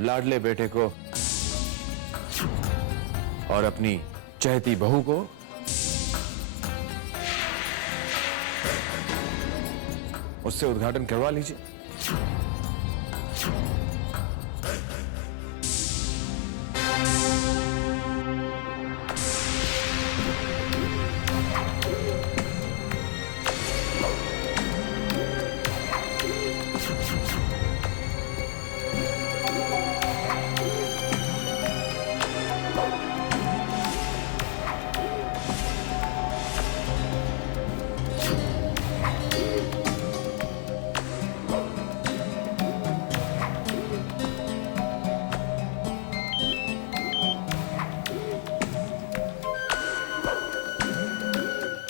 लाडले बेटे को और अपनी चहती बहू को उससे उद्घाटन करवा लीजिए।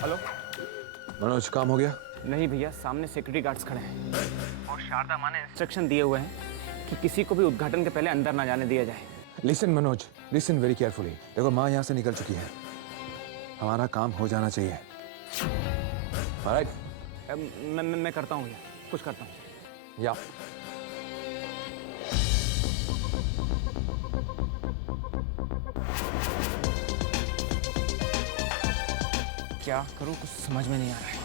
हेलो मनोज, काम हो गया? नहीं भैया, सामने सिक्योरिटी गार्ड्स खड़े हैं और शारदा माँ ने इंस्ट्रक्शन दिए हुए हैं कि किसी को भी उद्घाटन के पहले अंदर ना जाने दिया जाए। Listen Manoj, listen very carefully. देखो, माँ यहाँ से निकल चुकी है, हमारा काम हो जाना चाहिए। ऑलराइट? मैं करता हूँ भैया, कुछ करता हूँ। या क्या करूँ, कुछ समझ में नहीं आ रहा है।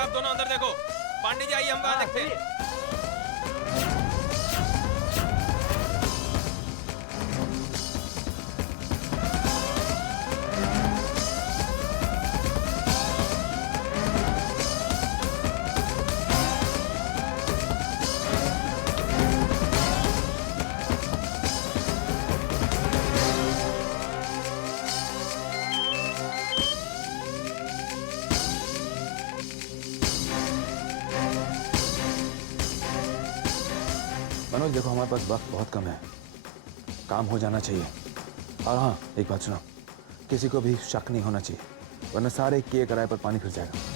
आप दोनों अंदर देखो। पांडे जी आइए, हम वहां देखते हैं। मनोज, देखो हमारे पास वक्त बहुत कम है, काम हो जाना चाहिए। और हाँ, एक बात सुनो, किसी को भी शक नहीं होना चाहिए, वरना सारे किए कराए पर पानी फिर जाएगा।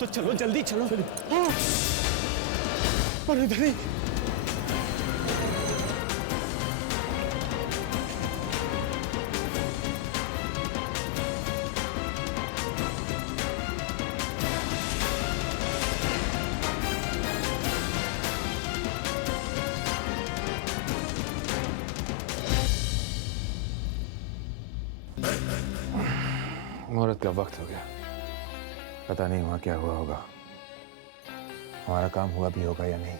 तो चलो, जल्दी चलो। अरे धनी, मुहूर्त का वक्त हो गया, पता नहीं वहां क्या हुआ होगा, हमारा काम हुआ भी होगा या नहीं।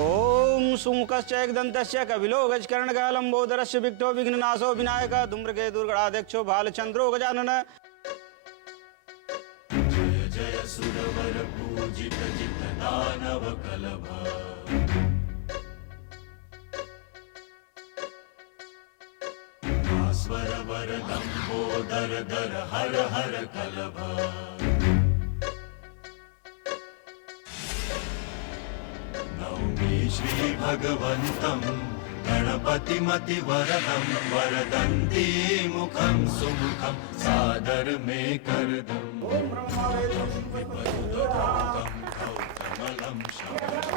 ओम सुमुखश्चैकदन्तस्य कपिलो गजकर्णकालम्बोदरस्य विघ्नो विघ्ननाशो विनायक धूम्रकेतुर् गणाध्यक्षो भालचन्द्रो गजानन। जय जय सुरवर पूजित जित दानव कलभ। भास्वर वरदम्बोदर दर हर हर कलभ। नौमि श्री भगवन्तं गणपतिमति वरदं वरदन्ती मुखं सुमुखं सादर में करदम्। कमलं शरणं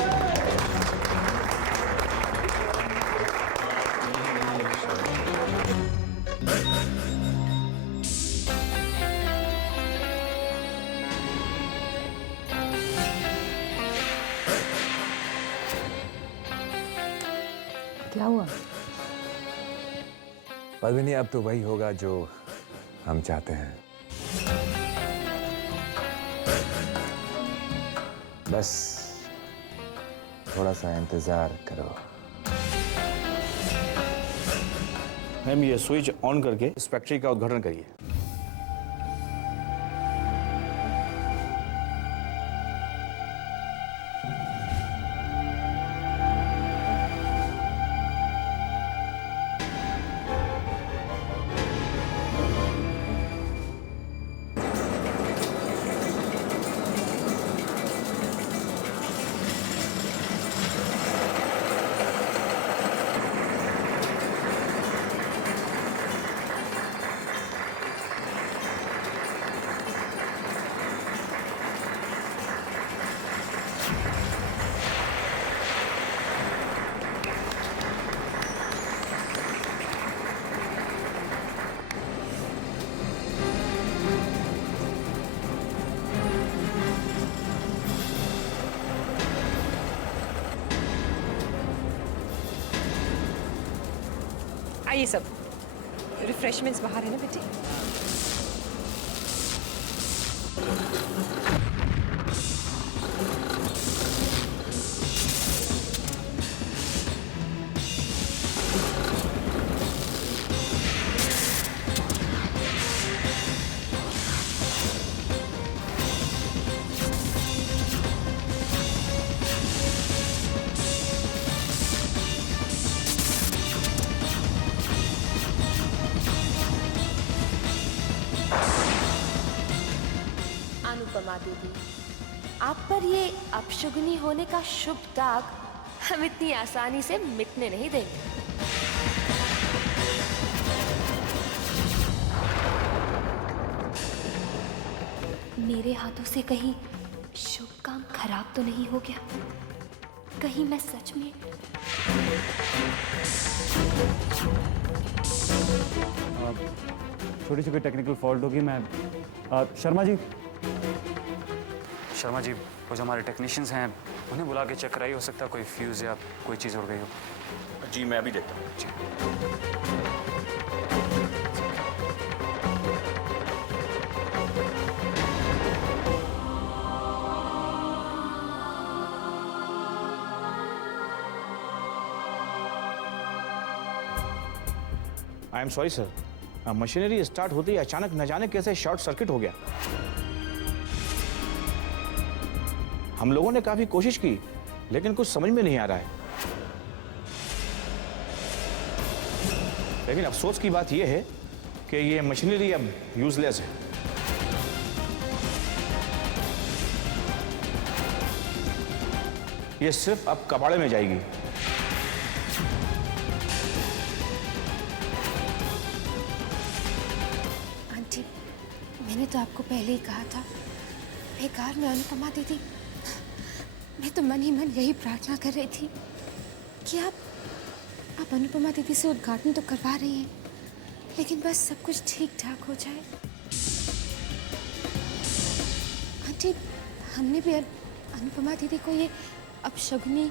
क्या हुआ? पद्मिनी, अब तो वही होगा जो हम चाहते हैं। बस थोड़ा सा इंतजार करो। मैम, ये स्विच ऑन करके इस फैक्ट्री का उद्घाटन करिए। आइए सब, रिफ्रेशमेंट्स बाहर है ना बेटी? अनुपमा दीदी, आप पर ये अपशुगनी होने का शुभ दाग हम इतनी आसानी से मिटने नहीं देंगे। मेरे हाथों से कहीं शुभ काम खराब तो नहीं हो गया? कहीं मैं सच में छोटी सी कोई टेक्निकल फॉल्ट होगी। मैं शर्मा जी, वो जो हमारे टेक्नीशियंस हैं उन्हें बुला के चेक कराइए, हो सकता है कोई फ्यूज़ या कोई चीज़ उड़ गई हो। जी मैं अभी देखता हूँ। जी I am sorry sir, machinery start होते ही अचानक न जाने कैसे शॉर्ट सर्किट हो गया। हम लोगों ने काफी कोशिश की लेकिन कुछ समझ में नहीं आ रहा है। लेकिन अफसोस की बात यह है कि ये मशीनरी अब यूजलेस है। ये सिर्फ अब कबाड़े में जाएगी। आंटी, मैंने तो आपको पहले ही कहा था, बेकार में अनुपमा दीदी। मैं तो मन ही मन यही प्रार्थना कर रही थी कि आप अनुपमा दीदी से उद्घाटन तो करवा रही हैं, लेकिन बस सब कुछ ठीक ठाक हो जाए। आंटी, हमने भी अनुपमा दीदी को ये अपशगुनी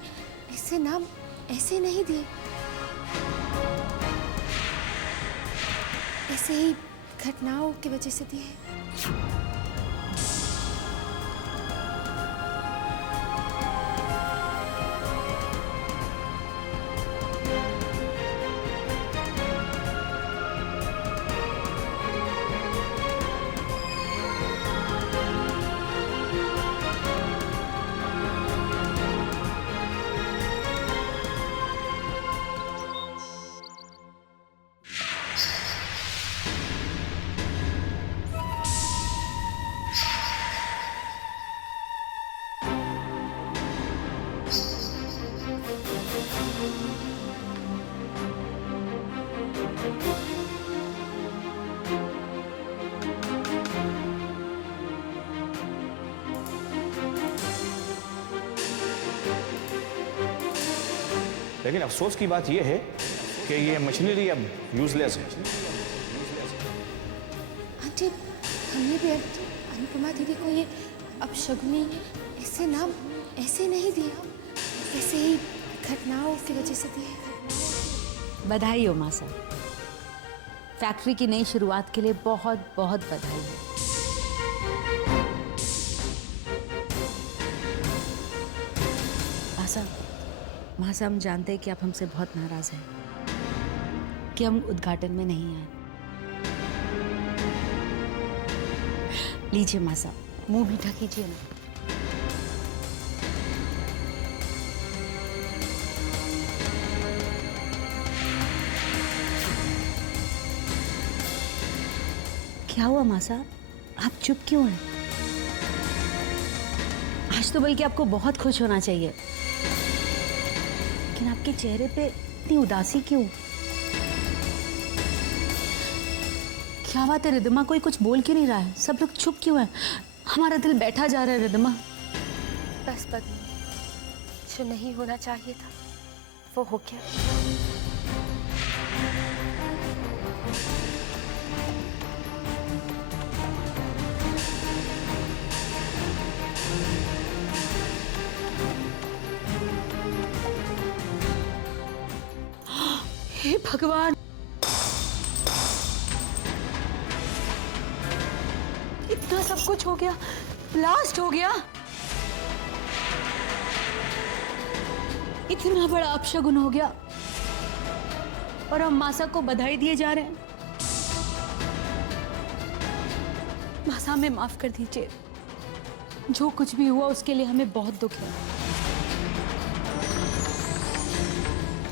ऐसे नाम ऐसे नहीं दिए, ऐसे ही घटनाओं की वजह से दिए। लेकिन अफसोस की बात यह है कि ये मशीनरी अब यूजलेस है। आंटी, हमने भी अनुपमा दीदी को ये अपशगुनी ऐसे नाम ऐसे नहीं दिए, ऐसे ही घटनाओं की वजह से दिए। बधाई हो मासा। फैक्ट्री की नई शुरुआत के लिए बहुत बहुत बधाई हो। मासा, हम जानते हैं कि आप हमसे बहुत नाराज हैं कि हम उद्घाटन में नहीं आए। लीजिए मासा, मुंह मीठा कीजिए ना। क्या हुआ मासा, आप चुप क्यों हैं? आज तो बल्कि आपको बहुत खुश होना चाहिए, लेकिन आपके चेहरे पे इतनी उदासी क्यों? क्या बात है रिद्धिमा, कोई कुछ बोल क्यों नहीं रहा है? सब लोग चुप क्यों हैं? हमारा दिल बैठा जा रहा है रिद्धिमा। बस पद्मी, जो नहीं होना चाहिए था वो हो गया। हे भगवान, इतना सब कुछ हो गया, ब्लास्ट हो गया। इतना बड़ा अपशगुन हो गया और हम मासा को बधाई दिए जा रहे हैं। मासा, हमें माफ कर दीजिए। जो कुछ भी हुआ उसके लिए हमें बहुत दुख है।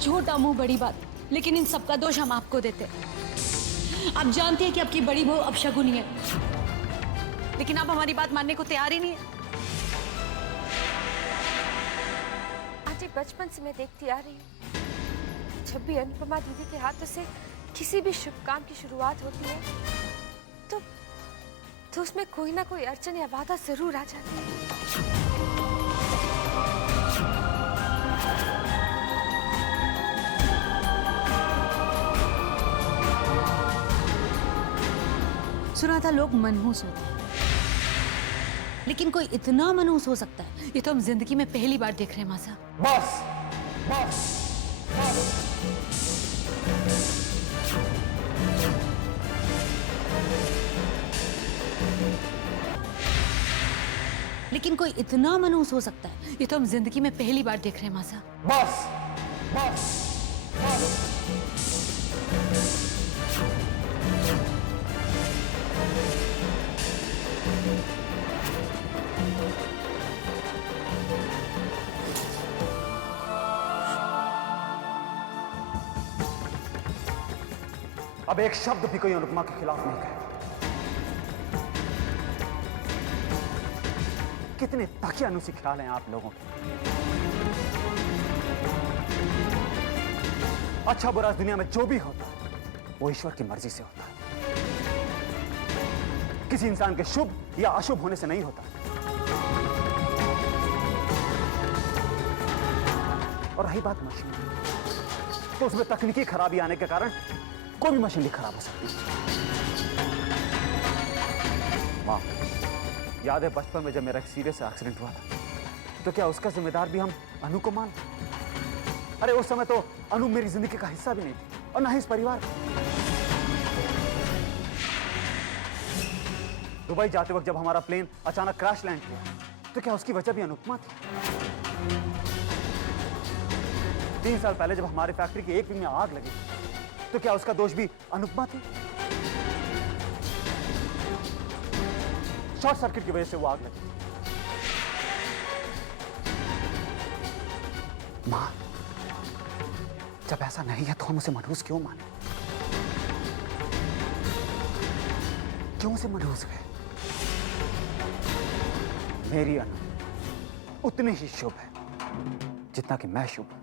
छोटा मुंह बड़ी बात, लेकिन इन सबका दोष हम आपको देते हैं। आप जानते हैं कि आपकी बड़ी बहू अपशगुनी है, लेकिन आप हमारी बात मानने को तैयार ही नहीं है। आज बचपन से मैं देखती आ रही हूँ, जब भी अनुपमा दीदी के हाथों से किसी भी शुभ काम की शुरुआत होती है तो उसमें कोई ना कोई अड़चन या बाधा जरूर आ जाती है। सुना था लोग मनहूस होते हैं, लेकिन कोई इतना मनहूस हो सकता है, ये तो हम जिंदगी में पहली बार देख रहे हैं मासा। बस बस बस। लेकिन कोई इतना मनहूस हो सकता है, ये तो हम जिंदगी में पहली बार देख रहे हैं मासा। बस बस बस। अब एक शब्द भी कोई अनुपमा के खिलाफ नहीं कहे। कितने ताकियानुसी ख्याल हैं आप लोगों के। अच्छा बुरा इस दुनिया में जो भी होता है वो ईश्वर की मर्जी से होता है, किसी इंसान के शुभ या अशुभ होने से नहीं होता। और रही बात मशीन, तो उसमें तकनीकी खराबी आने के कारण कोई भी मशीन भी खराब हो सकती है। वाह, याद है बचपन में जब मेरा एक सीरियस एक्सीडेंट हुआ था, तो क्या उसका जिम्मेदार भी हम अनु को मान? अरे उस समय तो अनु मेरी जिंदगी का हिस्सा भी नहीं थी, और ना ही इस परिवार का। दुबई जाते वक्त जब हमारा प्लेन अचानक क्रैश लैंड किया, तो क्या उसकी वजह भी अनुपमा थी? 3 साल पहले जब हमारी फैक्ट्री की एक विंग में आग लगी, तो क्या उसका दोष भी अनुपमा थी? शॉर्ट सर्किट की वजह से वो आग लगी। मां, जब ऐसा नहीं है तो हम उसे मनहूस क्यों माने? क्यों उसे मनहूस गए? मेरी अनु उतनी ही शुभ है जितना कि मैं शुभ हूं,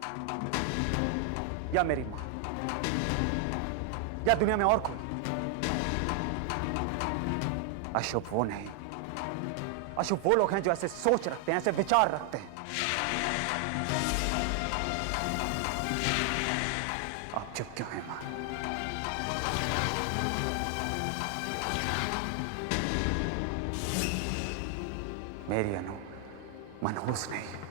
या मेरी मां, या दुनिया में और कोई। अशुभ वो नहीं, अशुभ वो लोग हैं जो ऐसे सोच रखते हैं, ऐसे विचार रखते हैं। आप चुप क्यों हैं मां? मेरी अनु मनहूस नहीं है।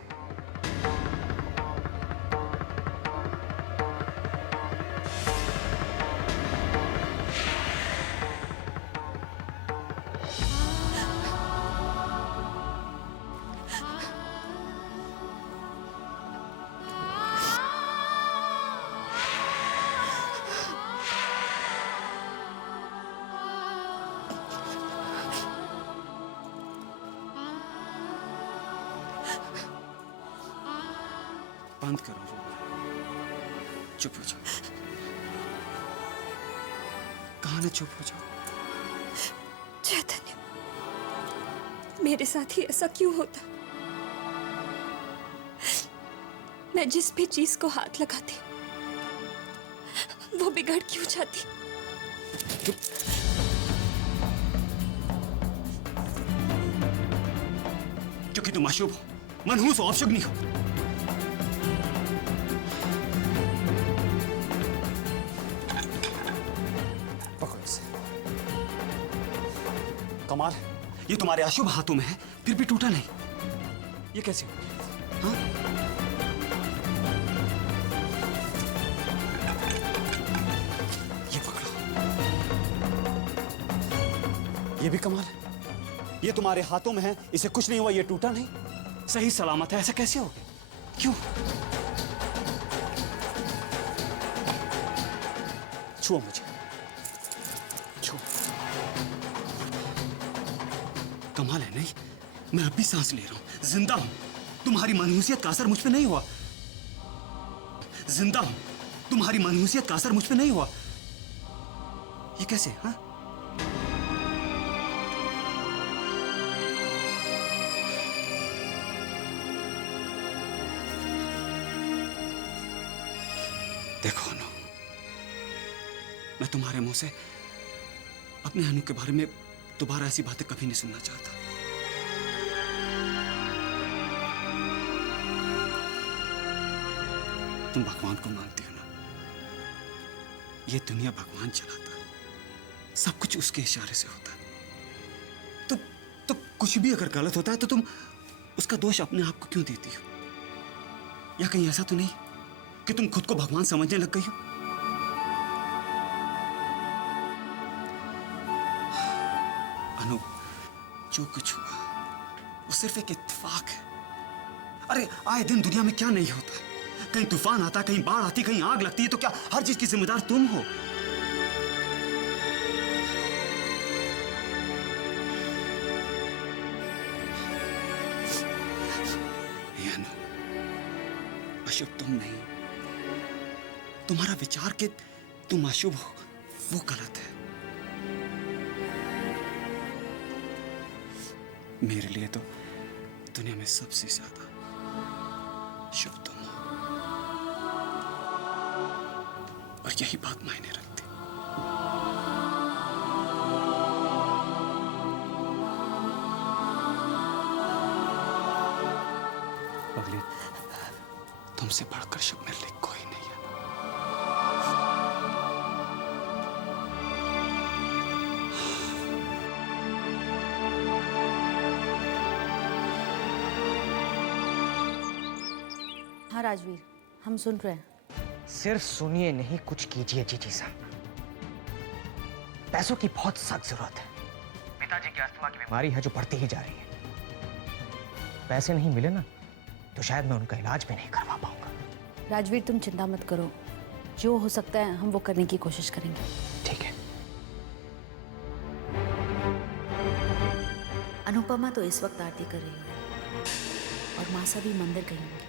बंद करो रोना। चुप हो जाओ। कहा ना चुप हो जाओ। चैतन्य, मेरे साथ ही ऐसा क्यों होता? मैं जिस भी चीज को हाथ लगाती वो बिगड़ क्यों जाती? क्योंकि तुम अशुभ हो, मनहूस हो, अपशुभनी हो। पकड़ो इसे। कमाल, ये तुम्हारे अशुभ हाथों में है, फिर भी टूटा नहीं। ये कैसे हो? हाँ? ये पकड़ो। ये भी कमाल है। ये तुम्हारे हाथों में है, इसे कुछ नहीं हुआ, ये टूटा नहीं, सही सलामत है। ऐसा कैसे हो गया? क्यों? छुओ मुझे, छुओ। कमाल है नहीं? मैं अब भी सांस ले रहा हूं, जिंदा हूं। तुम्हारी मनहूसियत का असर मुझ पे नहीं हुआ। जिंदा हूं, तुम्हारी मनहूसियत का असर मुझ पे नहीं हुआ। ये कैसे? हाँ, देखो अनु, मैं तुम्हारे मुंह से अपने अनु के बारे में दोबारा ऐसी बातें कभी नहीं सुनना चाहता। तुम भगवान को मानती हो ना? ये दुनिया भगवान चलाता है, सब कुछ उसके इशारे से होता है। तो कुछ भी अगर गलत होता है तो तुम उसका दोष अपने आप को क्यों देती हो? या कहीं ऐसा तो नहीं कि तुम खुद को भगवान समझने लग गई हो? अनु, जो कुछ हुआ वो सिर्फ एक इत्तेफाक है। अरे आए दिन दुनिया में क्या नहीं होता? कहीं तूफान आता, कहीं बाढ़ आती, कहीं आग लगती है, तो क्या हर चीज की जिम्मेदार तुम हो? अनु, अशुभ तुम नहीं, तुम्हारा विचार कि तुम अशुभ हो वो गलत है। मेरे लिए तो दुनिया में सबसे ज्यादा शुभ तुम हो, और यही बात मायने रखती। पगली, तुमसे बढ़कर शुभ मेरे लिए कोई नहीं है। हाँ राजवीर, हम सुन रहे हैं। सिर्फ सुनिए नहीं, कुछ कीजिए जीजी साहब। पैसों की बहुत सख्त जरूरत है। पिताजी की अस्थमा की बीमारी है जो बढ़ती ही जा रही है। पैसे नहीं मिले ना तो शायद मैं उनका इलाज भी नहीं करवा पाऊंगा। राजवीर तुम चिंता मत करो, जो हो सकता है हम वो करने की कोशिश करेंगे। ठीक है। अनुपमा तो इस वक्त आरती कर रही है और मासा भी मंदिर गई होंगी।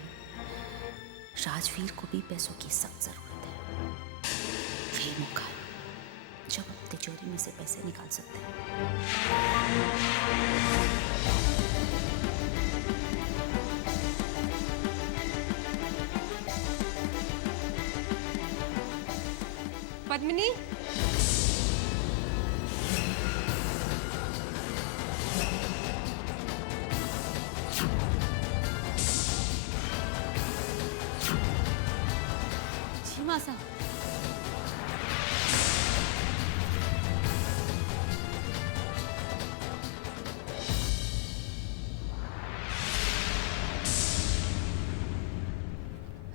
राजवीर को भी पैसों की सख्त जरूरत है। वही मौका है जब हम तिजोरी में से पैसे निकाल सकते हैं। पद्मिनी, जी मासा।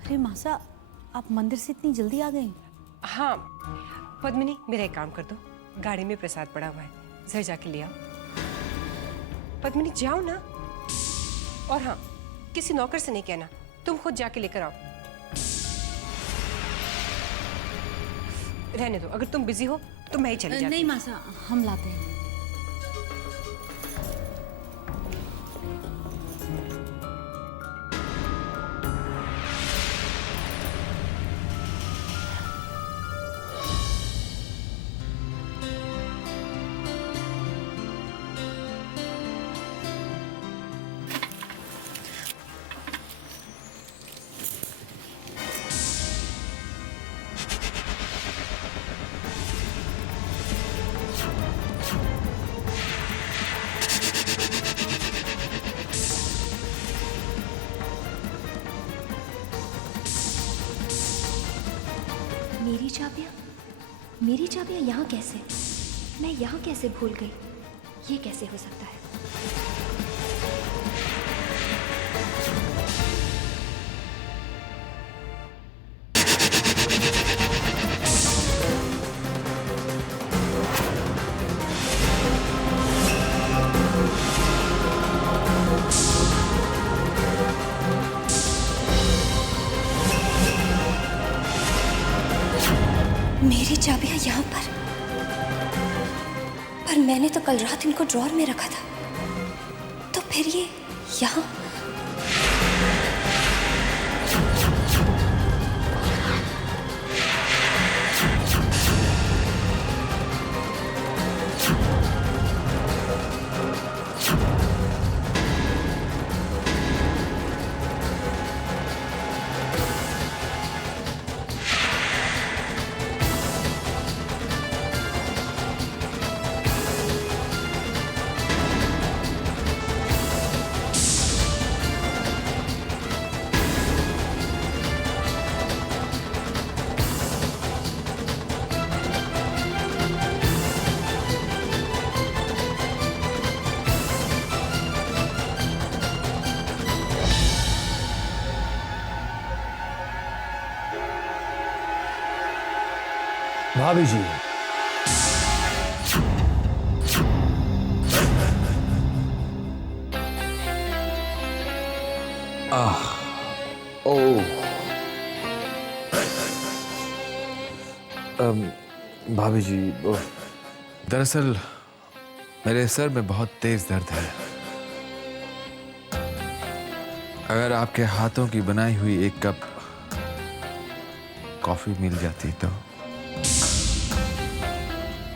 अरे मासा, आप मंदिर से इतनी जल्दी आ गए? हाँ पद्मिनी, मेरा एक काम कर दो, गाड़ी में प्रसाद पड़ा हुआ है, जरा जाके ले आओ। पद्मिनी जाओ ना। और हाँ, किसी नौकर से नहीं कहना, तुम खुद जाके लेकर आओ। रहने दो, अगर तुम बिजी हो तो मैं ही चली जाती। नहीं मासा, हम लाते हैं। मेरी चाबियाँ यहाँ कैसे? मैं यहाँ कैसे भूल गई? ये कैसे हो सकता है? मेरी चाबियां यहाँ पर मैंने तो कल रात इनको ड्रॉर में रखा था, तो फिर ये यहाँ? भाभी जी, भाभी जी, दरअसल मेरे सर में बहुत तेज दर्द है। अगर आपके हाथों की बनाई हुई एक कप कॉफी मिल जाती तो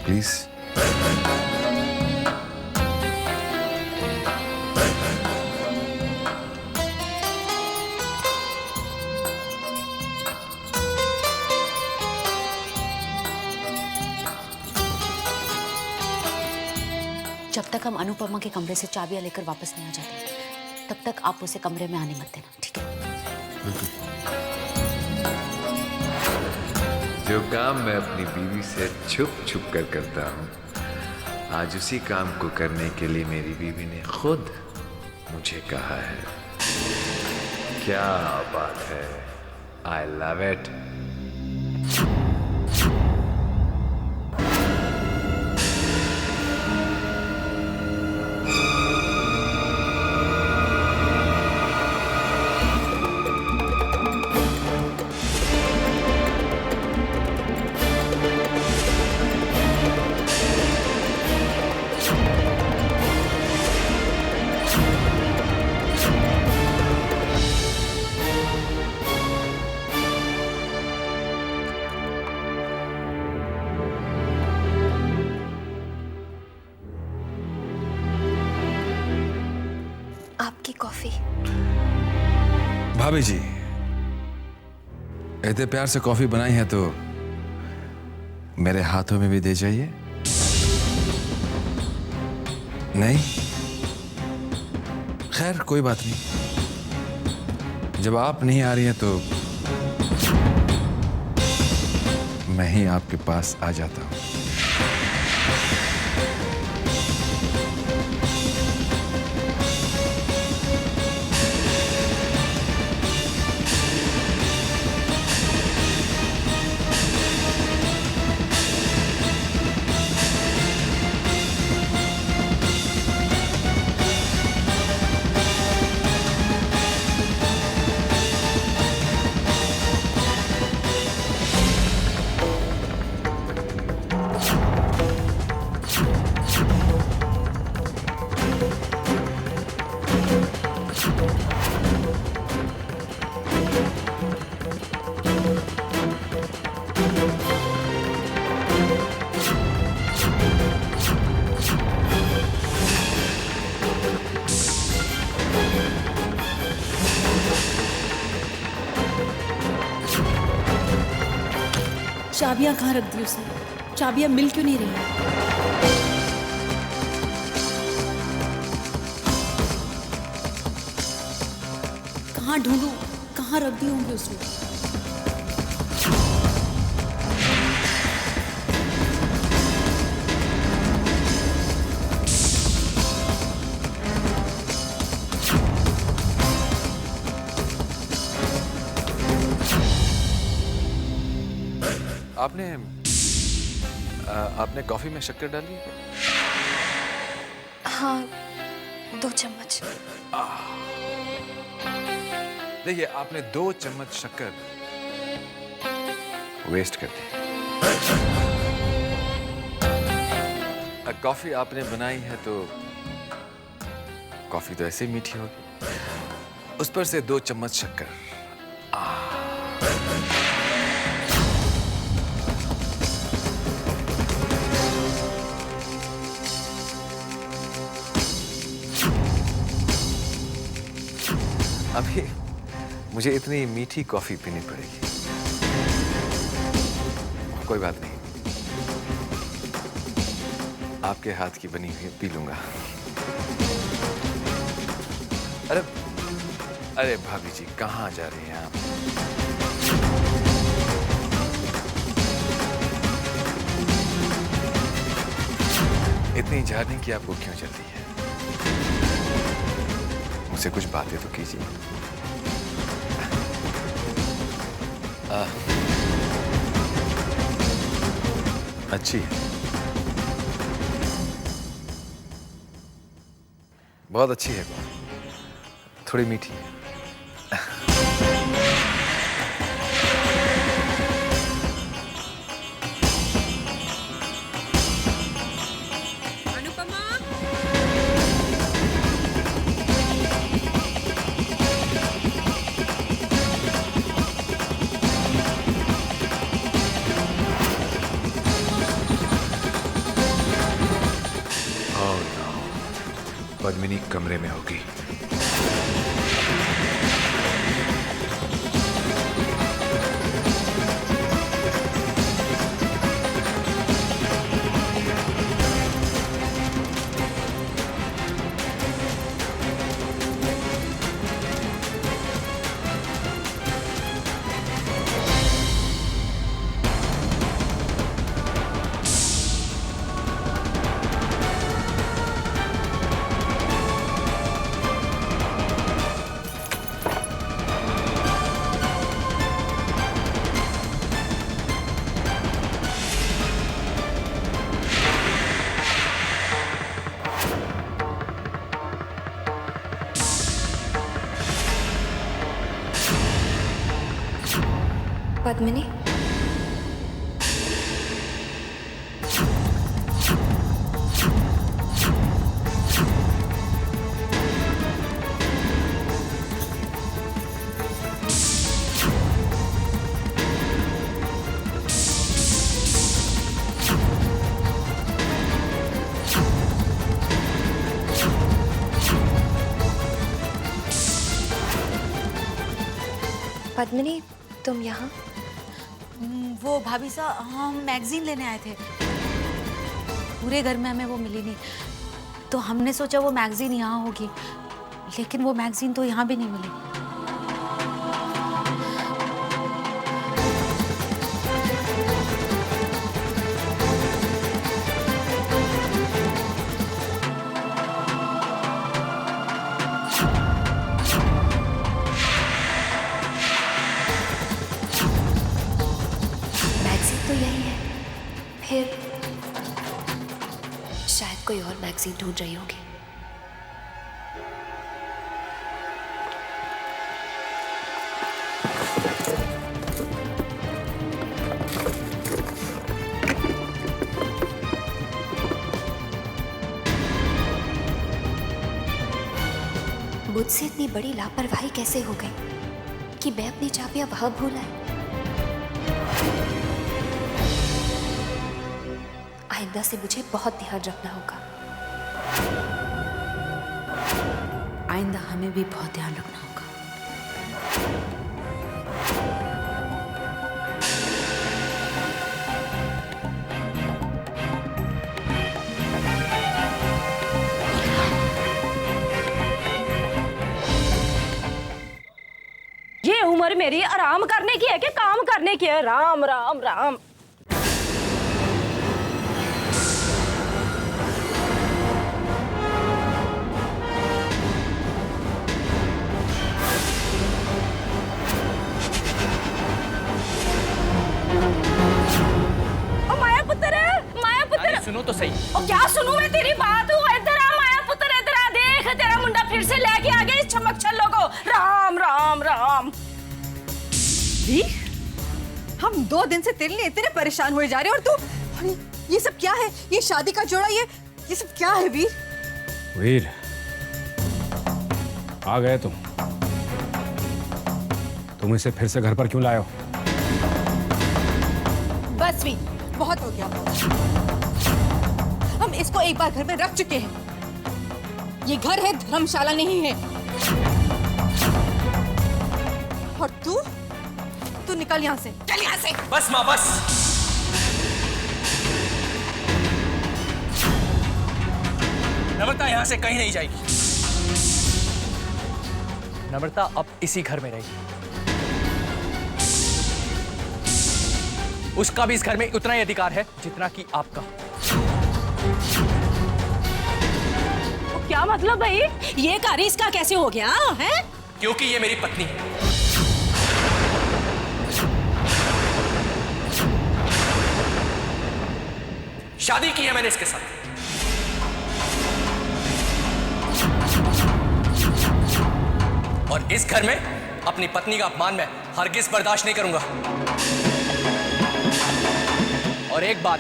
प्लीज। जब तक हम अनुपमा के कमरे से चाबियां लेकर वापस नहीं आ जाते, तब तक आप उसे कमरे में आने मत देना, ठीक है? जो काम मैं अपनी बीवी से छुप छुप कर करता हूँ, आज उसी काम को करने के लिए मेरी बीवी ने खुद मुझे कहा है। क्या बात है, आई लव इट। आपकी कॉफी। भाभी जी, इतने प्यार से कॉफी बनाई है तो मेरे हाथों में भी दे जाइए। नहीं, खैर कोई बात नहीं। जब आप नहीं आ रही हैं तो मैं ही आपके पास आ जाता हूं। चाबियां कहाँ रख दी उसने? चाबियां मिल क्यों नहीं रही? कहाँ ढूंढूं? कहाँ रख दी होंगी उसने? आपने कॉफी में शक्कर डाली है? हाँ, 2 चम्मच। देखिए, आपने 2 चम्मच शक्कर वेस्ट कर दी। कॉफी आपने बनाई है तो कॉफी तो ऐसे ही मीठी होगी, उस पर से 2 चम्मच शक्कर। अभी मुझे इतनी मीठी कॉफी पीनी पड़ेगी। कोई बात नहीं, आपके हाथ की बनी हुई पी लूंगा। अरे भाभी जी, कहाँ जा रही हैं आप? इतनी झाड़ने की आपको क्यों जल्दी है? मुझसे कुछ बातें तो कीजिए। अच्छी है, बहुत अच्छी है, थोड़ी मीठी है। अनुपमा, पद्मिनी कमरे में होगी। पद्मिनी, पद्मिनी, तुम यहाँ? वो भाभी साहब, हम मैगजीन लेने आए थे। पूरे घर में हमें वो मिली नहीं, तो हमने सोचा वो मैगजीन यहाँ होगी, लेकिन वो मैगजीन तो यहाँ भी नहीं मिली। तो यही है, फिर शायद कोई और मैगजीन ढूंढ रही होगी। मुझसे इतनी बड़ी लापरवाही कैसे हो गई कि मैं अपनी चाबियां वहां भूल आई। आइंदा से मुझे बहुत ध्यान रखना होगा। आइंदा हमें भी बहुत ध्यान रखना होगा। ये उम्र मेरी आराम करने की है कि काम करने की है? राम राम राम। सुनू मैं तेरी बात हूँ। इधर आ माया पुत्र, इधर आ, देख तेरा मुंडा फिर से लेके आ गया इस चमक छल्लों को। राम राम राम। वीर, हम 2 दिन से तेरे लिए इतने परेशान हुए जा रहे हैं और तू, ये सब क्या है? ये शादी का जोड़ा, ये सब क्या है वीर? वीर, आ गए तुम इसे फिर से घर पर क्यों लाए हो? बस वीर, बहुत हो गया। हम इसको एक बार घर में रख चुके हैं। ये घर है, धर्मशाला नहीं है। और तू निकल यहाँ से, चल यहाँ से। बस माँ बस। नम्रता यहाँ से कहीं नहीं जाएगी। नम्रता अब इसी घर में रहेगी। उसका भी इस घर में उतना ही अधिकार है जितना कि आपका। तो क्या मतलब भाई? ये कार्य इसका कैसे हो गया है? क्योंकि ये मेरी पत्नी है। शादी की है मैंने इसके साथ। और इस घर में अपनी पत्नी का अपमान मैं हरगिज बर्दाश्त नहीं करूंगा। और एक बात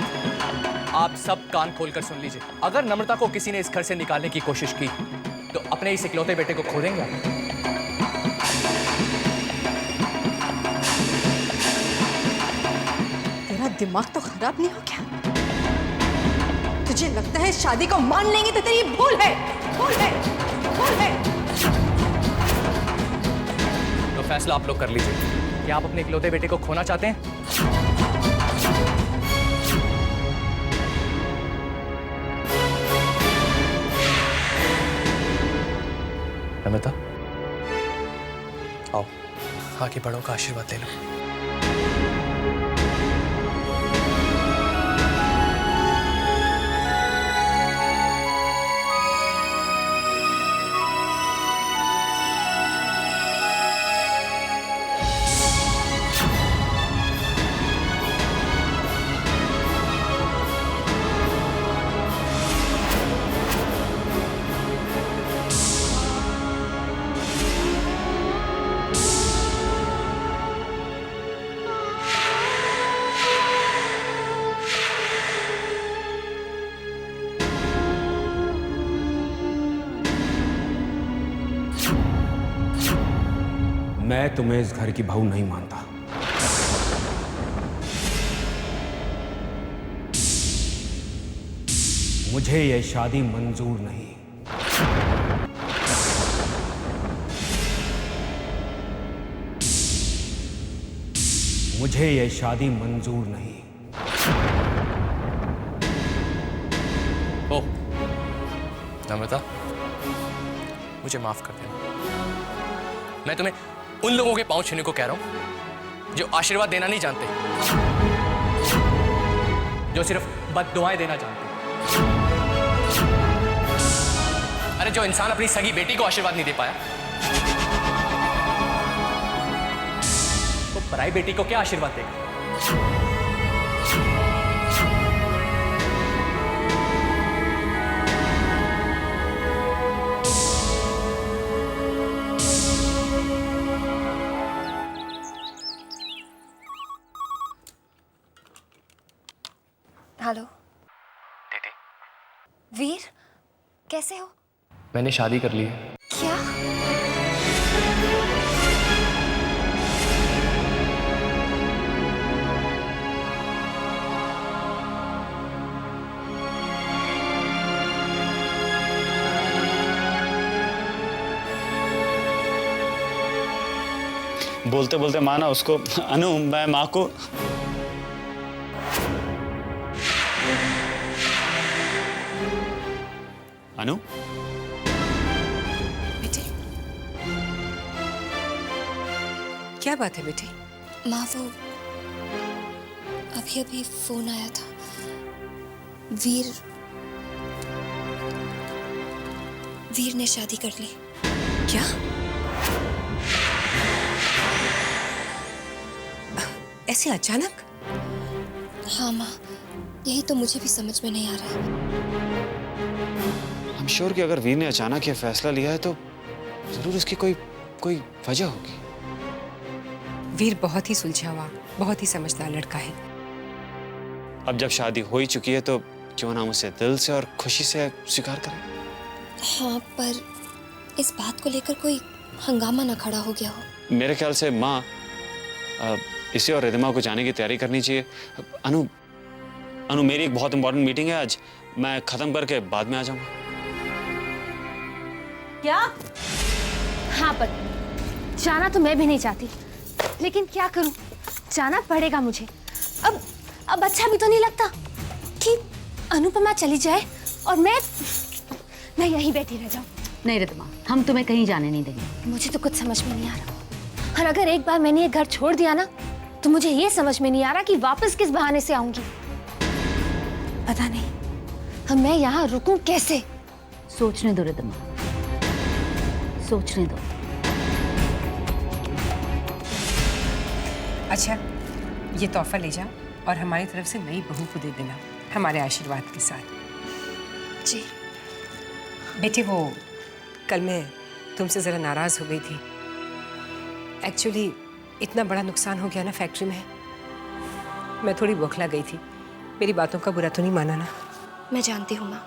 आप सब कान खोलकर सुन लीजिए, अगर नम्रता को किसी ने इस घर से निकालने की कोशिश की तो अपने इस इकलौते बेटे को खो देंगे आप। तेरा दिमाग तो खराब नहीं हो क्या? तुझे लगता है शादी को मान लेंगे तो तेरी भूल है, भूल है, भूल है। तो फैसला आप लोग कर लीजिए कि आप अपने इकलौते बेटे को खोना चाहते हैं। नम्रता, आओ, आगे बड़ों का आशीर्वाद ले लो। मैं तुम्हें इस घर की बहू नहीं मानता। मुझे यह शादी मंजूर नहीं। मुझे यह शादी मंजूर नहीं। ओ, नम्रता, मुझे माफ कर देना। मैं तुम्हें उन लोगों के पांव छूने को कह रहा हूं जो आशीर्वाद देना नहीं जानते, जो सिर्फ बद्दुआएं देना जानते। अरे जो इंसान अपनी सगी बेटी को आशीर्वाद नहीं दे पाया, तो पराई बेटी को क्या आशीर्वाद देगा? हेलो दीदी, वीर, कैसे हो? मैंने शादी कर ली है। क्या? बोलते बोलते माना उसको। अनु, मैं माँ को अनु, बेटे, क्या बात है बेटी? माँ, वो अभी अभी फोन आया था। वीर ने शादी कर ली। क्या? ऐसे अचानक? हाँ माँ, यही तो मुझे भी समझ में नहीं आ रहा है। I'm sure कि अगर वीर ने अचानक ये फैसला लिया है तो जरूर इसकी कोई वजह होगी। वीर बहुत ही सुलझा हुआ, बहुत ही समझदार लड़का है। अब जब शादी हो ही चुकी है तो क्यों ना हम उसे दिल से और खुशी से स्वीकार करें। हाँ, पर इस बात को लेकर कोई हंगामा ना खड़ा हो गया हो। मेरे ख्याल से माँ इसे और रिद्धिमा को जाने की तैयारी करनी चाहिए। अनु मेरी एक बहुत इंपॉर्टेंट मीटिंग है आज, मैं खत्म करके बाद में आ जाऊंगा। क्या? हाँ पर जाना तो मैं भी नहीं चाहती, लेकिन क्या करूं, जाना पड़ेगा मुझे। अब अच्छा भी तो नहीं लगता कि अनुपमा चली जाए और मैं यहीं बैठी रह जाऊं। नहीं रिद्धिमा, हम तुम्हें कहीं जाने नहीं देंगे। मुझे तो कुछ समझ में नहीं आ रहा, और अगर एक बार मैंने ये घर छोड़ दिया ना तो मुझे ये समझ में नहीं आ रहा कि वापस किस बहाने से आऊंगी। पता नहीं अब मैं यहाँ रुकूं कैसे। सोचने दो रिद्धिमा, सोचने दो। अच्छा, ये तोहफा ले जा और हमारी तरफ से नई बहू को दे देना हमारे आशीर्वाद के साथ। जी बेटे, वो कल मैं तुमसे ज़रा नाराज़ हो गई थी। एक्चुअली इतना बड़ा नुकसान हो गया ना फैक्ट्री में, मैं थोड़ी बौखला गई थी। मेरी बातों का बुरा तो नहीं माना ना? मैं जानती हूँ माँ,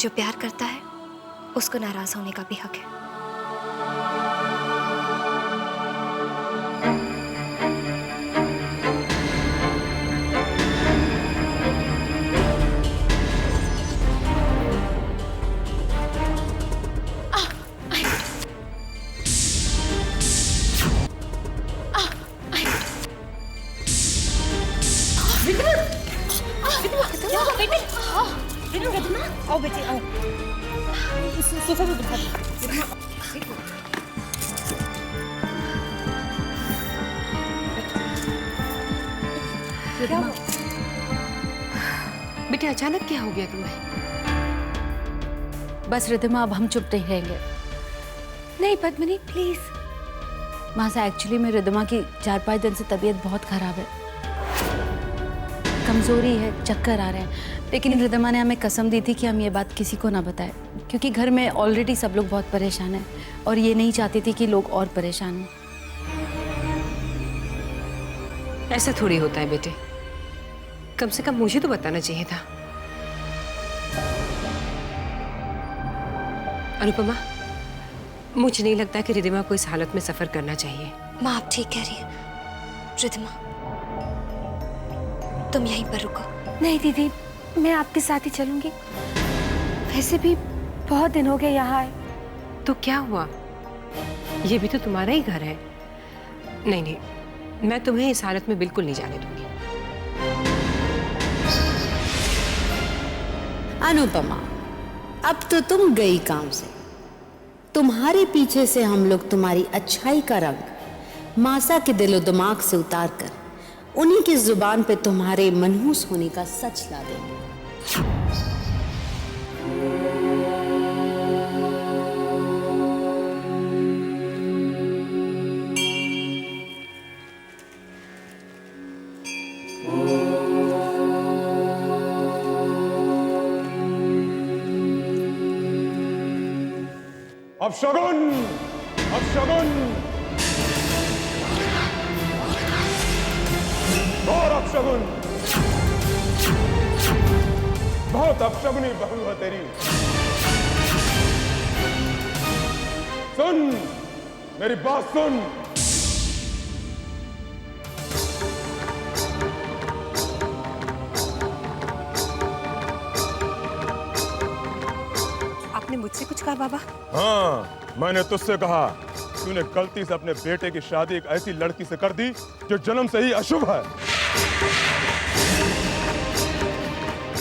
जो प्यार करता है उसको नाराज होने का भी हक है। आओ बेटे, आओ। सोफे पे बिठा दो। क्या हुआ? बेटे अचानक क्या हो गया तुम्हें? बस रिद्धिमा, अब हम चुप नहीं रहेंगे। नहीं पद्मिनी, प्लीज। मासा, एक्चुअली में रिद्धिमा की 4-5 दिन से तबीयत बहुत खराब है, कमजोरी है, चक्कर आ रहे हैं। लेकिन रिद्धिमा ने हमें कसम दी थी कि हम ये बात किसी को ना बताएं, क्योंकि घर में ऑलरेडी सब लोग बहुत परेशान हैं और ये नहीं चाहती थी कि लोग और परेशान हों। ऐसा थोड़ी होता है बेटे, कम से कम मुझे तो बताना चाहिए था। अनुपमा, मुझे नहीं लगता कि रिद्धिमा को इस हालत में सफर करना चाहिए। माँ आप ठीक कह रही है। रिद्धिमा, तुम यहीं पर रुको। नहीं दीदी, मैं आपके साथ ही चलूंगी। वैसे भी बहुत दिन हो गए यहाँ आए। तो क्या हुआ, ये भी तो तुम्हारा ही घर है। नहीं नहीं, मैं तुम्हें इस हालत में बिल्कुल नहीं जाने दूंगी। अनुपमा, अब तो तुम गई काम से। तुम्हारे पीछे से हम लोग तुम्हारी अच्छाई का रंग मासा के दिलो दिमाग से उतार कर उन्हीं की जुबान पे तुम्हारे मनहूस होने का सच ला देंगे। अपशगुन, अपशगुन, और अपशगुन, बहुत अपशगुनी बहू है तेरी। सुन, मेरी बात सुन। आपने मुझसे कुछ कहा बाबा? हाँ, मैंने तुझसे कहा। तूने गलती से अपने बेटे की शादी एक ऐसी लड़की से कर दी जो जन्म से ही अशुभ है।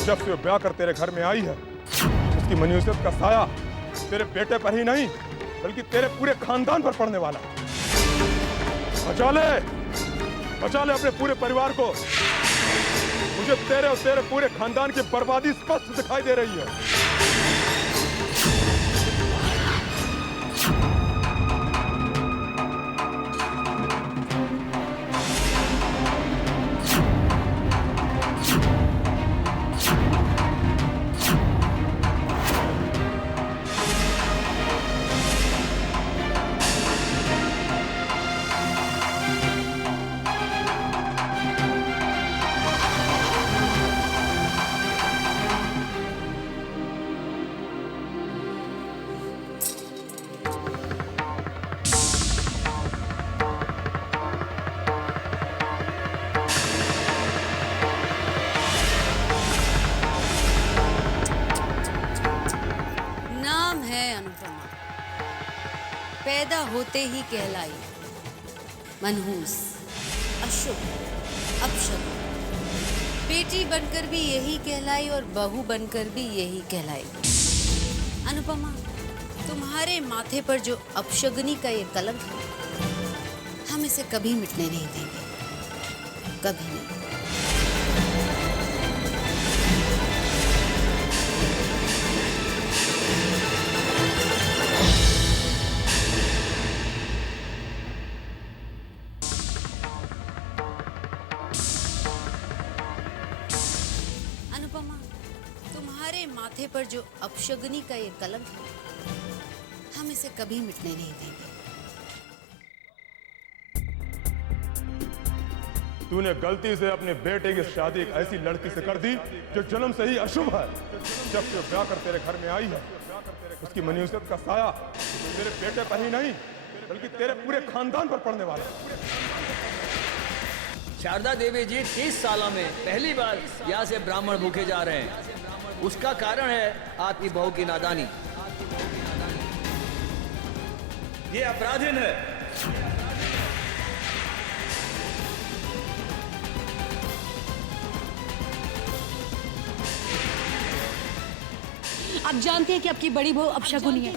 जब से वो ब्याह कर तेरे घर में आई है, उसकी मनुष्यत का साया तेरे बेटे पर ही नहीं बल्कि तेरे पूरे खानदान पर पड़ने वाला। बचा ले अपने पूरे परिवार को। मुझे तेरे और तेरे पूरे खानदान की बर्बादी स्पष्ट दिखाई दे रही है। पैदा होते ही कहलाई, मनहूस, अशुभ, अपशकुन। बेटी बनकर भी यही कहलाई और बहू बनकर भी यही कहलाई। अनुपमा, तुम्हारे माथे पर जो अपशगुनी का ये कलंक है, हम इसे कभी मिटने नहीं देंगे, कभी नहीं। अनुपमा, तुम्हारे माथे पर जो अपशगुनी का ये कलंक है, हम इसे कभी मिटने नहीं देंगे। तूने गलती से अपने बेटे की शादी एक ऐसी लड़की से कर दी जो जन्म से ही अशुभ है। जब से ब्याह कर तेरे घर में आई है, उसकी मनयूसियत का साया तेरे बेटे पर ही नहीं बल्कि तेरे पूरे खानदान पर पड़ने वाला है। शारदा देवी जी 30 सालों में पहली बार यहाँ से ब्राह्मण भूखे जा रहे हैं। उसका कारण है आपकी बहू की नादानी। ये अपराधीन है। आप जानते हैं कि आपकी बड़ी बहू अपशगुनी है।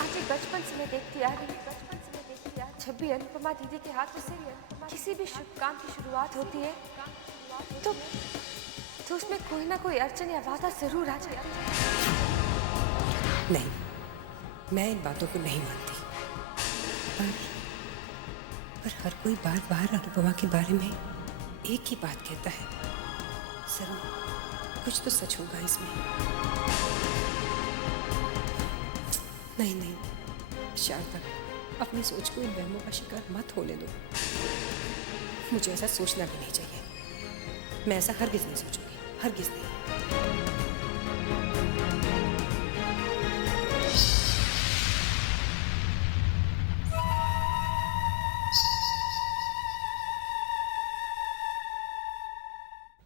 आज बचपन से मैं देखती आ रही हूँ, जब भी अनुपमा दीदी के हाथों से किसी भी शुभ काम की शुरुआत होती है तो उसमें कोई ना कोई अड़चन या बाधा जरूर आ जाती है। नहीं, मैं इन बातों को नहीं मानती। पर हर कोई बार बार अनुपमा के बारे में एक ही बात कहता है। जरूर कुछ तो सच होगा इसमें। नहीं, शारदा, अपनी सोच को इन वहमों का शिकार मत होने दो। मुझे ऐसा सोचना भी नहीं चाहिए। मैं ऐसा हरगिज नहीं सोचूंगी, हरगिज नहीं।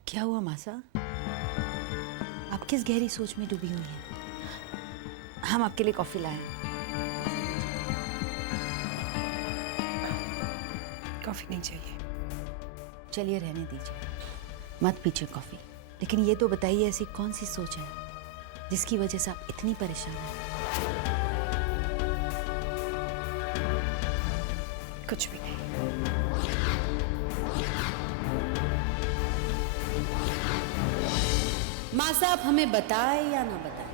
क्या हुआ मासा? आप किस गहरी सोच में डूबी हुई हैं? हम आपके लिए कॉफी लाए। कॉफी नहीं चाहिए। चलिए रहने दीजिए, मत पीजिए कॉफी। लेकिन ये तो बताइए, ऐसी कौन सी सोच है जिसकी वजह से आप इतनी परेशान हैं? कुछ भी नहीं। माँ साहब हमें बताए या ना बताए,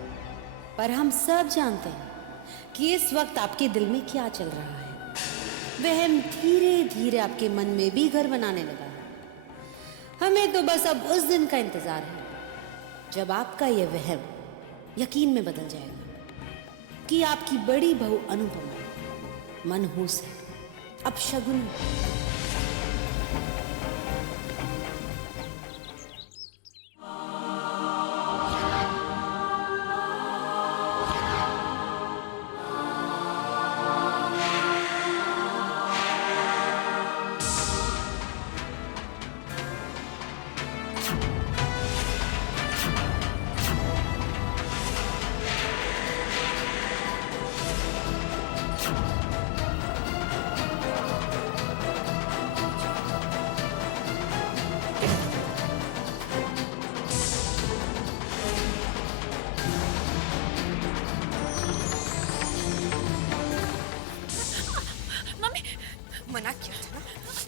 पर हम सब जानते हैं कि इस वक्त आपके दिल में क्या चल रहा है। वहम धीरे धीरे आपके मन में भी घर बनाने लगा है। हमें तो बस अब उस दिन का इंतजार है जब आपका यह वहम यकीन में बदल जाएगा कि आपकी बड़ी बहू अनुपमा मनहूस है, अपशगुनी है।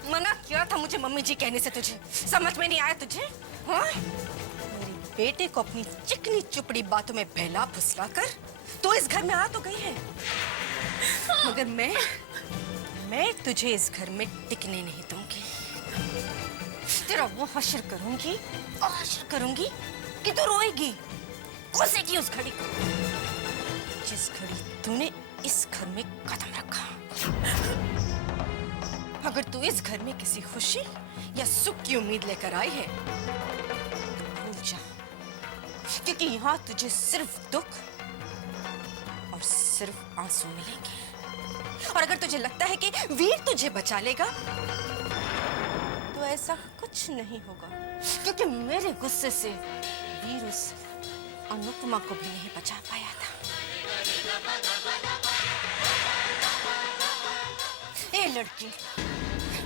मना किया था मुझे मम्मी जी कहने से। तुझे समझ में नहीं आया तुझे? हाँ? मेरे बेटे को अपनी चिकनी चुपड़ी बातों में बहला फुसला कर तो इस घर में आ तो गई है, मगर मैं तुझे इस घर में टिकने नहीं दूंगी। तेरा वो हश्र करूंगी कि तू रोएगी, घुसेगी उस घड़ी को जिस घड़ी तूने इस घर में कदम रखा। अगर तू इस घर में किसी खुशी या सुख की उम्मीद लेकर आई है तो भूल जा, क्योंकि यहाँ तुझे सिर्फ दुख और सिर्फ आंसू मिलेंगे। और अगर तुझे लगता है कि वीर तुझे बचा लेगा तो ऐसा कुछ नहीं होगा, क्योंकि मेरे गुस्से से वीर उस अनुपमा को भी नहीं बचा पाया था। ए लड़की,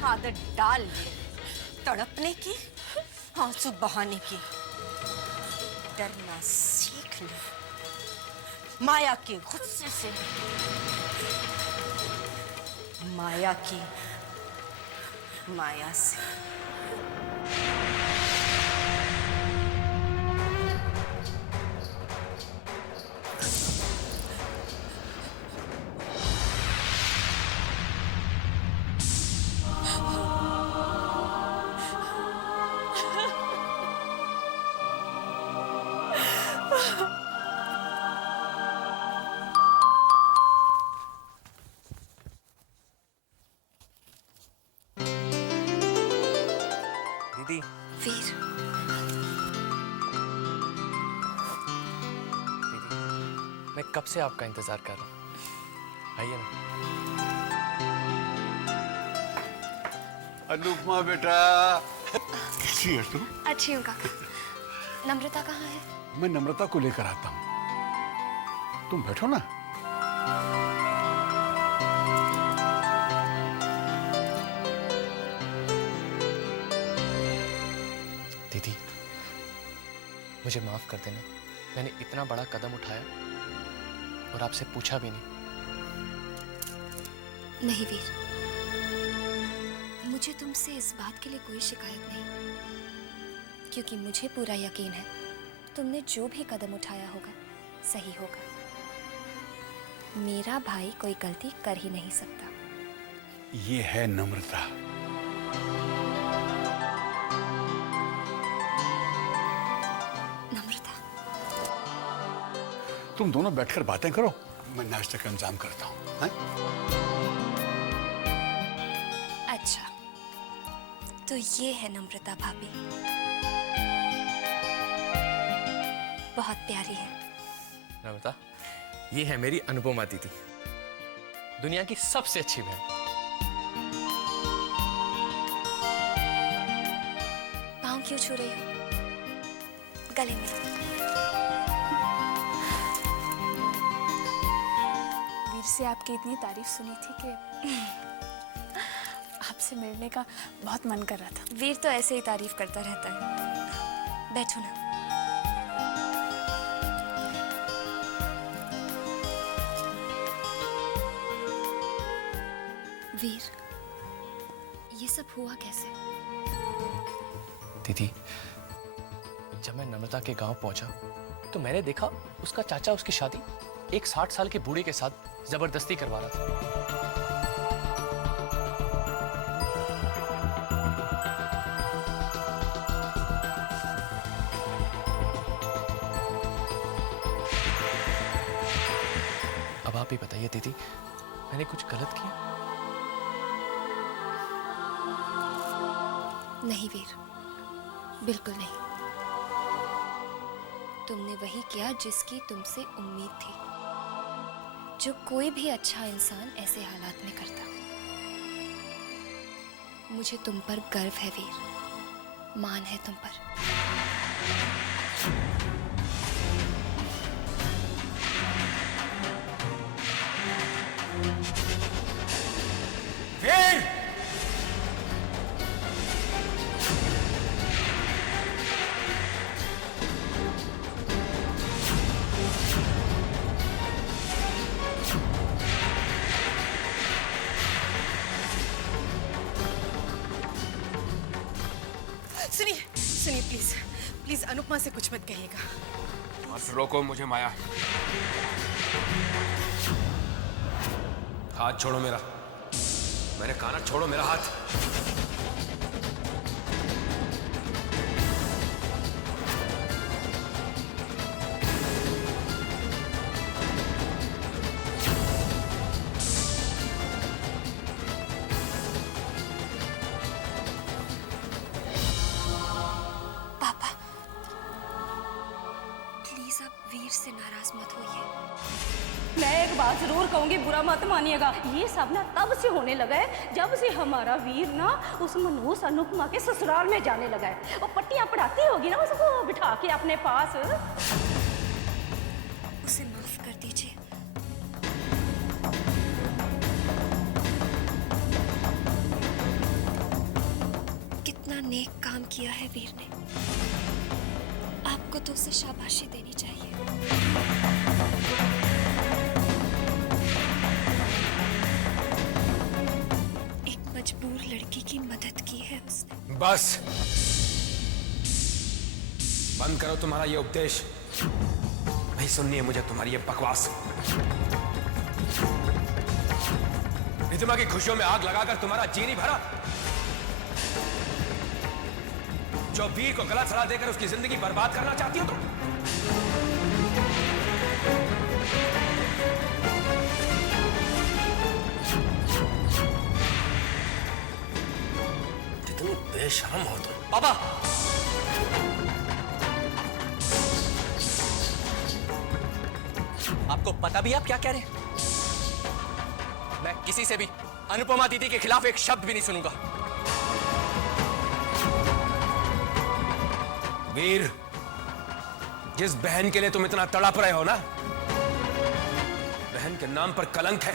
आदत डाल ले तड़पने की, आंसू बहाने की। डरना सीख ले माया के गुस्से से, माया की माया से। दीदी, वीर, दीदी, मैं कब से आपका इंतजार कर रहा हूँ। आइए ना। अनुपमा बेटा, कैसी है तू? अच्छी हूँ काका। नम्रता कहाँ है? मैं नम्रता को लेकर आता हूँ, तुम बैठो ना। दीदी, मुझे माफ कर देना, मैंने इतना बड़ा कदम उठाया और आपसे पूछा भी नहीं। नहीं वीर, मुझे तुमसे इस बात के लिए कोई शिकायत नहीं, क्योंकि मुझे पूरा यकीन है तुमने जो भी कदम उठाया होगा सही होगा। मेरा भाई कोई गलती कर ही नहीं सकता। ये है नम्रता। नम्रता, तुम दोनों बैठकर बातें करो, मैं नाश्ते का इंतजाम करता हूँ। अच्छा, तो ये है नम्रता भाभी, बहुत प्यारी है। नम्रता, ये है मेरी अनुपमा दीदी, दुनिया की सबसे अच्छी बहन। पाँव क्यों छू रही हो? गले मिलो। वीर से आपकी इतनी तारीफ सुनी थी कि आपसे मिलने का बहुत मन कर रहा था। वीर तो ऐसे ही तारीफ करता रहता है। बैठो ना। वीर, ये सब हुआ कैसे? दीदी, जब मैं नम्रता के गांव पहुंचा तो मैंने देखा उसका चाचा उसकी शादी एक 60 साल के बूढ़े के साथ जबरदस्ती करवा रहा था। अब आप ही बताइए दीदी, मैंने कुछ गलत किया? नहीं वीर, बिल्कुल नहीं। तुमने वही किया जिसकी तुमसे उम्मीद थी, जो कोई भी अच्छा इंसान ऐसे हालात में करता। मुझे तुम पर गर्व है वीर, मान है तुम पर। वीर! सुनिए सुनिए, प्लीज प्लीज अनुपमा से कुछ मत कहिएगा। मत रोको मुझे माया, हाथ छोड़ो मेरा। मैंने कहा ना, छोड़ो मेरा हाथ। पापा, प्लीज आप वीर से नाराज मत होइए। मैं एक बात जरूर कहूंगी, बुरा मत मानिएगा। ये सब ना तब से होने लगा है जब से हमारा वीर ना उस मनहूस अनुपमा के ससुराल में जाने लगा है। वो पट्टियां पढ़ाती होगी ना उसको बिठा के अपने पास। उसे माफ कर दीजिए। किया है वीर ने, आपको तो उसे शाबाशी देनी चाहिए। एक मजबूर लड़की की मदद की है उसने। बस बंद करो तुम्हारा ये उपदेश। नहीं सुननी है मुझे तुम्हारी ये बकवास। रिधिमा की खुशियों में आग लगाकर तुम्हारा जी नहीं भरा? जो वीर को गलत सलाह देकर उसकी जिंदगी बर्बाद करना चाहती हो तुम? कितनी बेशरम हो तुम। पापा, आपको पता भी आप क्या कह रहे हैं? मैं किसी से भी अनुपमा दीदी के खिलाफ एक शब्द भी नहीं सुनूंगा। वीर, जिस बहन के लिए तुम इतना तड़प रहे हो ना, बहन के नाम पर कलंक है।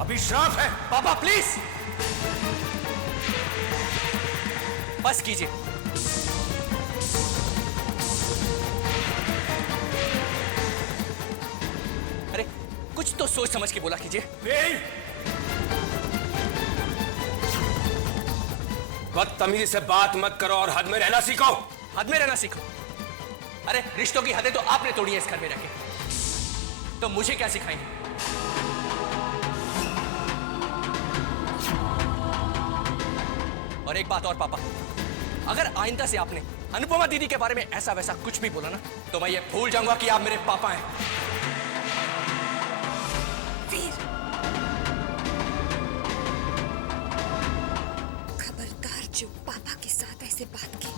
अभिश्राप है। पापा प्लीज बस कीजिए। अरे कुछ तो सोच समझ के बोला कीजिए। वीर, बदतमीजी से बात मत करो और हद में रहना सीखो। हद में रहना सीखो? अरे रिश्तों की हदें तो आपने तोड़ी है इस घर में रह के, तो मुझे क्या सिखाएंगे? और एक बात और पापा, अगर आइंदा से आपने अनुपमा दीदी के बारे में ऐसा वैसा कुछ भी बोला ना, तो मैं ये भूल जाऊंगा कि आप मेरे पापा हैं। वीर, खबरदार जो पापा के साथ ऐसे बात की।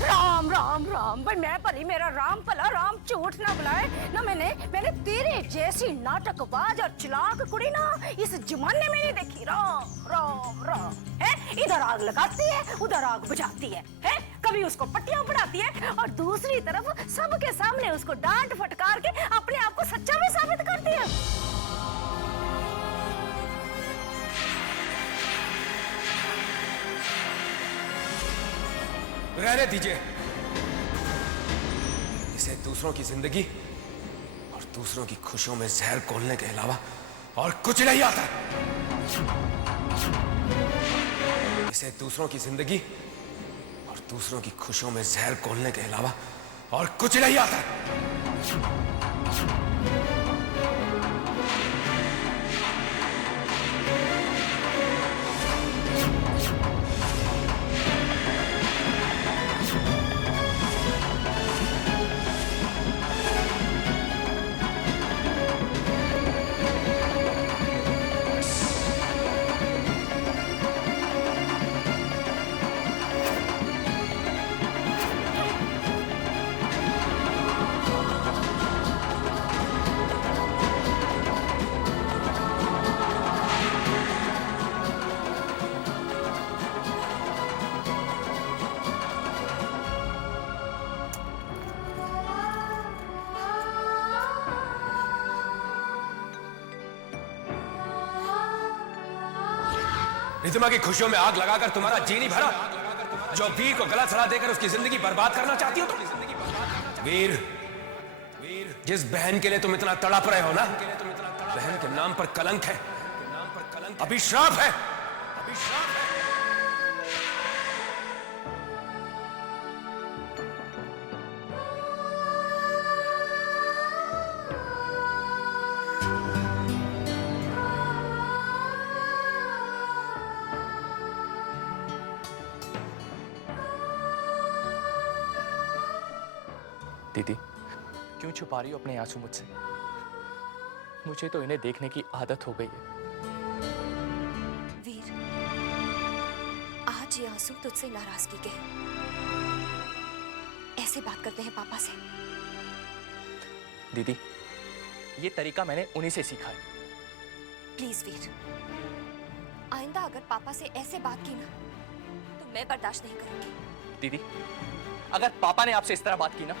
राम राम राम, भाई मैं भली मेरा राम भला, राम झूठ ना बुलाए ना। मैंने तेरे जैसी नाटकबाज और चलाक कुड़ी ना इस जमाने में नहीं देखी। राम राम राम है, इधर आग लगाती है उधर आग बुझाती है, कभी उसको पट्टियां पढ़ाती है और दूसरी तरफ सबके सामने उसको डांट फटकार के अपने आप को सच्चा भी साबित करती है। रहने दीजिए। इसे दूसरों की जिंदगी और दूसरों की खुशियों में जहर घोलने के अलावा और कुछ नहीं आता। इसे दूसरों की जिंदगी और दूसरों की खुशियों में जहर घोलने के अलावा और कुछ नहीं आता। रिधिमा की खुशियों में आग लगाकर तुम्हारा जी नहीं भरा? जो वीर को गलत सलाह देकर उसकी जिंदगी बर्बाद करना चाहती हो तुम? वीर, जिस बहन के लिए तुम इतना तड़प रहे हो ना, बहन के नाम पर कलंक है। अभिश्राप है। अभिश्राप है। दीदी, क्यों छुपा रही हो अपने आंसू मुझसे? मुझे तो इन्हें देखने की आदत हो गई है। वीर, आज ये आंसू तुझसे नाराजगी के हैं। ऐसे बात करते हैं पापा से? दीदी, ये तरीका मैंने उन्हीं से सीखा है। प्लीज वीर, आइंदा अगर पापा से ऐसे बात की ना, तो मैं बर्दाश्त नहीं करूंगी। दीदी, अगर पापा ने आपसे इस तरह बात की ना,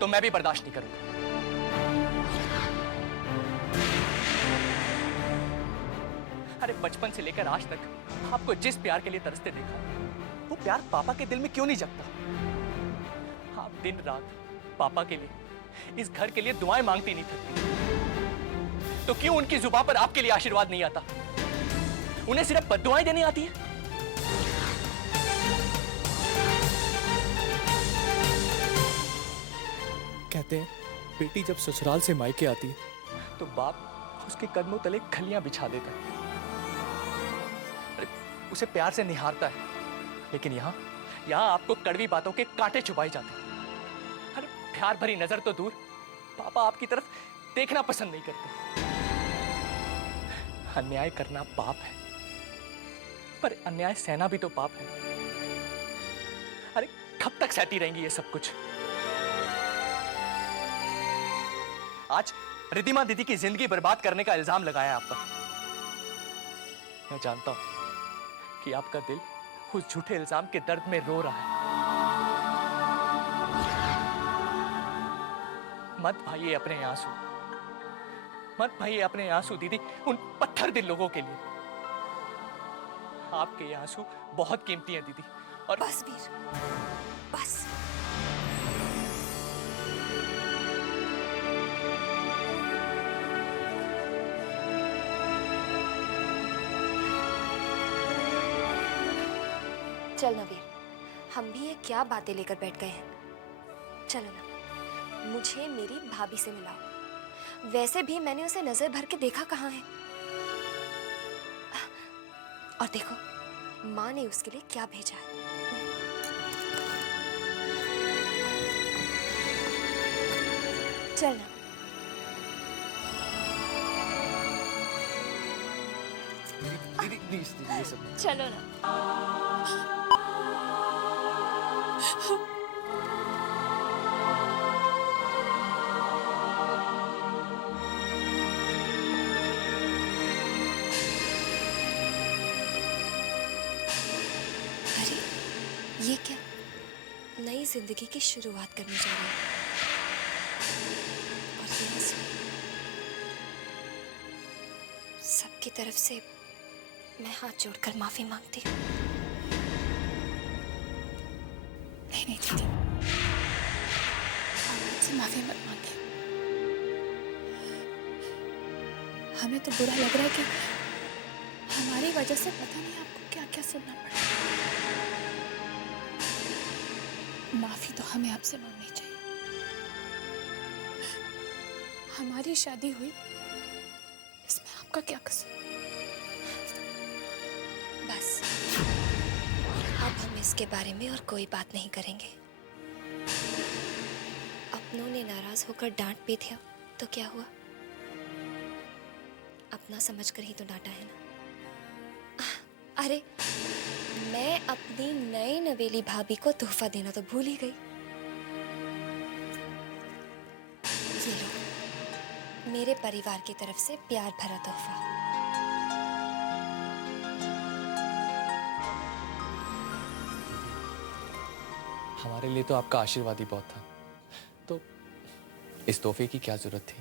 तो मैं भी बर्दाश्त नहीं करूंगा। अरे बचपन से लेकर आज तक आपको जिस प्यार के लिए तरसते देखा, वो प्यार पापा के दिल में क्यों नहीं जगता? आप दिन रात पापा के लिए, इस घर के लिए दुआएं मांगती नहीं थकती, तो क्यों उनकी जुबान पर आपके लिए आशीर्वाद नहीं आता? उन्हें सिर्फ बद्दुआएं देनी आती है? कहते हैं बेटी जब ससुराल से मायके आती है तो बाप उसके कदमों तले खलियां बिछा देता है, उसे प्यार से निहारता है। लेकिन यहाँ आपको कड़वी बातों के कांटे चुभाए जाते हैं। अरे प्यार भरी नजर तो दूर, पापा आपकी तरफ देखना पसंद नहीं करते। अन्याय करना पाप है, पर अन्याय सहना भी तो पाप है। अरे कब तक सहती रहेंगी ये सब कुछ? आज रिद्धिमा दीदी की जिंदगी बर्बाद करने का इल्जाम लगाया आप पर। मैं जानता हूं कि आपका दिल उस झूठे इल्जाम के दर्द में रो रहा है। मत भाइये अपने आंसू, मत भाइये अपने आंसू दीदी, उन पत्थर दिल लोगों के लिए। आपके ये आंसू बहुत कीमती हैं दीदी। और बस वीर, बस। चल ना वीर, हम भी ये क्या बातें लेकर बैठ गए हैं। चलो ना, मुझे मेरी भाभी से मिलाओ। वैसे भी मैंने उसे नजर भर के देखा कहाँ है। और देखो माँ ने उसके लिए क्या भेजा है। चल ना। दीदी ये सब चलो ना। अरे ये क्या, नई जिंदगी की शुरुआत करने जा रही है। और ये आंसू सबकी तरफ से मैं हाथ जोड़कर माफी मांगती हूँ। नहीं नहीं दीदी, आप मुझसे माफी मत मांगे। हमें तो बुरा लग रहा है कि हमारी वजह से पता नहीं आपको क्या क्या सुनना पड़ा। माफी तो हमें आपसे मांगनी चाहिए। हमारी शादी हुई, इसमें आपका क्या कसूर? बस अब हम इसके बारे में और कोई बात नहीं करेंगे। अपनों ने नाराज होकर डांट भी दिया तो क्या हुआ? अपना समझकर ही तो डांटा है ना। अरे मैं अपनी नई नवेली भाभी को तोहफा देना तो भूल ही गई। ये लो, मेरे परिवार की तरफ से प्यार भरा तोहफा। हमारे लिए तो आपका आशीर्वाद ही बहुत था, तो इस तोहफे की क्या जरूरत थी?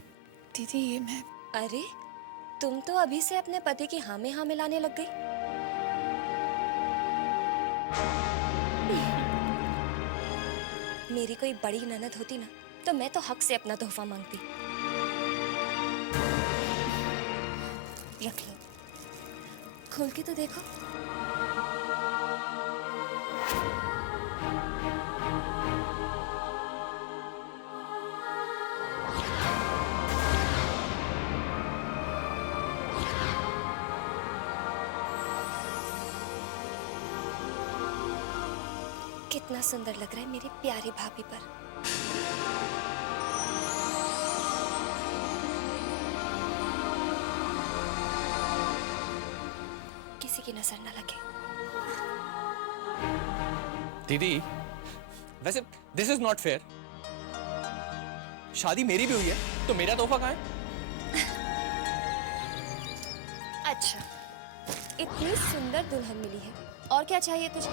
दीदी ये मैं... अरे तुम तो अभी से अपने पति की हाँ में हाँ मिलाने लग गई। मेरी कोई बड़ी ननद होती ना तो मैं तो हक से अपना तोहफा मांगती। रख लो, खोल के तो देखो। कितना सुंदर लग रहा है मेरी प्यारी भाभी पर। किसी की नजर न लगे। दीदी वैसे दिस इज नॉट फेयर। शादी मेरी भी हुई है तो मेरा तोहफा कहाँ है? अच्छा, इतनी सुंदर दुल्हन मिली है, और क्या चाहिए तुझे?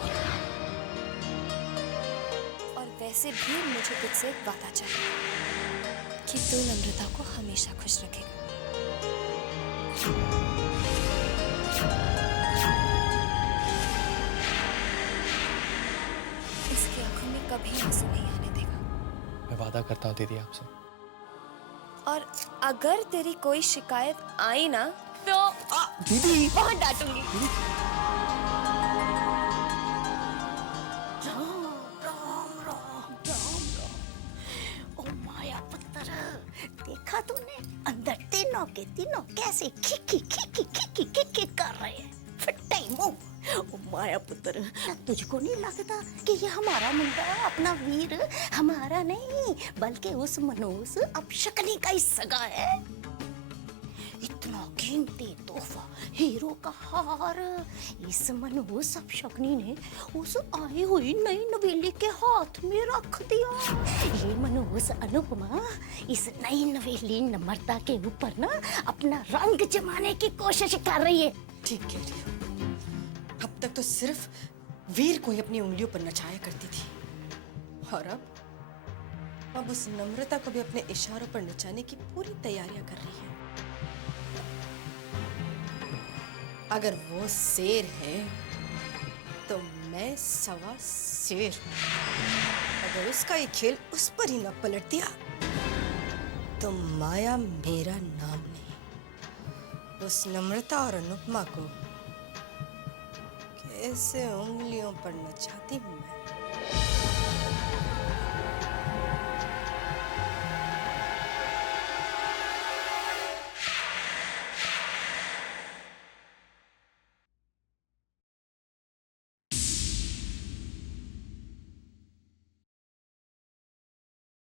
और वैसे भी मुझे तुझसे एक वादा चाहिए कि तू नम्रता को हमेशा खुश रखेगा। वादा करता हूँ दीदी आपसे। और अगर तेरी कोई शिकायत आई ना तो दीदी बहुत डांटूंगी। ओ माया पुत्र, देखा तूने अंदर तीनों के तीनों कैसे खिकी खिकी खिकी खिकी कर रहे हैं। फट्टे मुंह। ओ माया पुत्र, तुझको नहीं लगता कि ये हमारा मुंडा अपना वीर हमारा नहीं बल्कि उस मनोज अपशक्नी का ही सगा है। इतना कीमती तोहफा हीरो का हार इस मनोज अपशक्नी ने उस आई हुई नई नवेली के हाथ में रख दिया। ये मनोज अनुपमा इस नई नवेली नम्रता के ऊपर ना अपना रंग जमाने की कोशिश कर रही है। ठीक कह रही हो। अब तक तो सिर्फ वीर को ही अपनी उंगलियों पर नचाया करती थी और अब उस नम्रता को भी अपने इशारों पर नचाने की पूरी तैयारियां कर रही है। अगर वो शेर है तो मैं सवा शेर हूं। अगर उसका ये खेल उस पर ही न पलट दिया तो माया मेरा नाम नहीं। उस नम्रता और अनुपमा को कैसे उंगलियों पर नचाती हूं मैं।